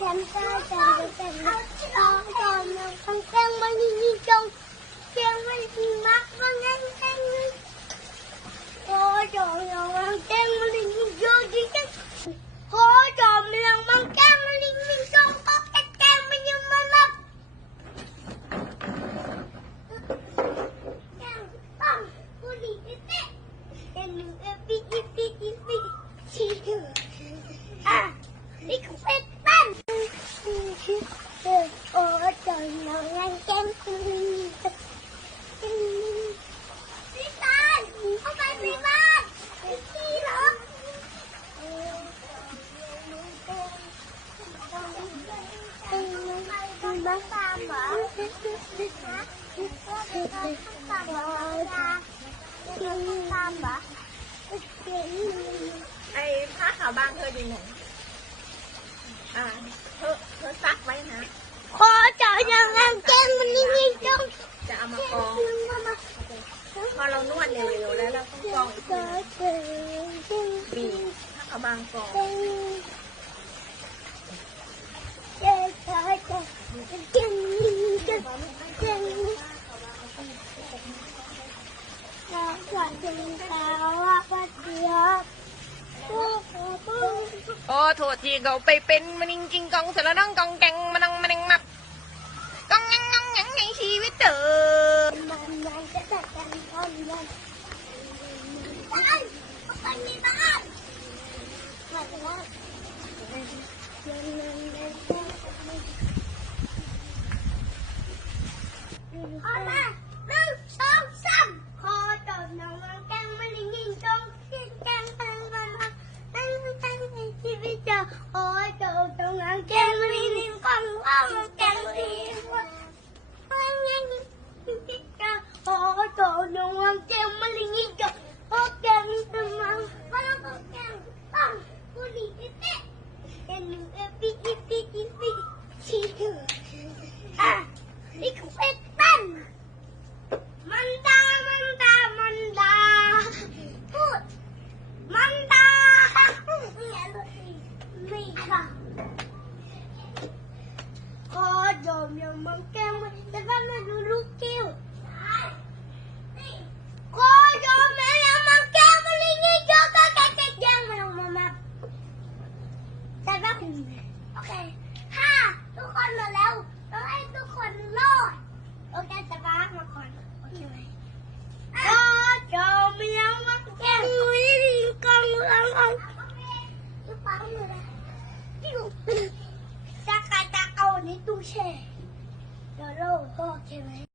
ฉันก็จะเป็นน้องจอมน้องฟังแกงมันยิ่งจงเชียงมันยิ่งมากมันแกงแกงโอ้จอมน้องฟังแกงมันยิ่งจงจริงจังโอ้จอมน้องฟังแกงมันยิ่งจงก็แกงมันยิ่งมันนับแกงตั้งผู้ดีเต๊ะเป็นหนึ่งปีชีวิตนี่คือเป็นตั้งโอ้จอยน้องยังแก้มคุณพี่ตาเข้าไปพี่บ้านพี่เหรอเป็นบ้านตามเหรอตามเหรอไอ้ผ้าขาวบางเธออยู่ไหนเธอซักไว้นะขอจอยน้องแก้มมันนี่จงจะเอามากองพอเรานวดเร็วๆแล้วเราต้องกองบีบผ้าขาวบางกองโอ้โทษทีเขาไปเป็นมันจริงๆกองเสร็จแล้วนั่งกองแกงมันนั่งมันมับกองยังในชีวิตเธอมันจะจัดการตอนนั้นไปในบ้านมาแล้วเอามา1 2 3คอจบน้องมันแกงมันยิ่งจงแกงตั้งในชีวิตเจอโอ้จบตรงนั้นแกงมันยิ่งกองว่ามันแกงมันยิ่งชีวิตเจอโอ้จบน้องมันแกงมันยิ่งจงโอ้แกงมันมาแล้วก็แกงตั้งผู้ดีเต๊ะเป็นหนึ่งปีชีวิตนี่คือเป็นตั้งมันดาพูดมันดาไม่ค่ะขอจอมยังมังแก้มแต่ว่ามาดูลูกกิ้วขอจอมยังมังแก้มมันลิงนี่เจอก็แกยังมันออกมาแต่ว่าโอเคทุกคนมาแล้วต้องให้ทุกคนรอดโอเคแต่ว่ามาก่อนโอเคไหมจอมยังมังแก้มวิ่งกองลูกปั๊มเลยจะเอาในตู้แช่เดี๋ยวเราโอเคไหม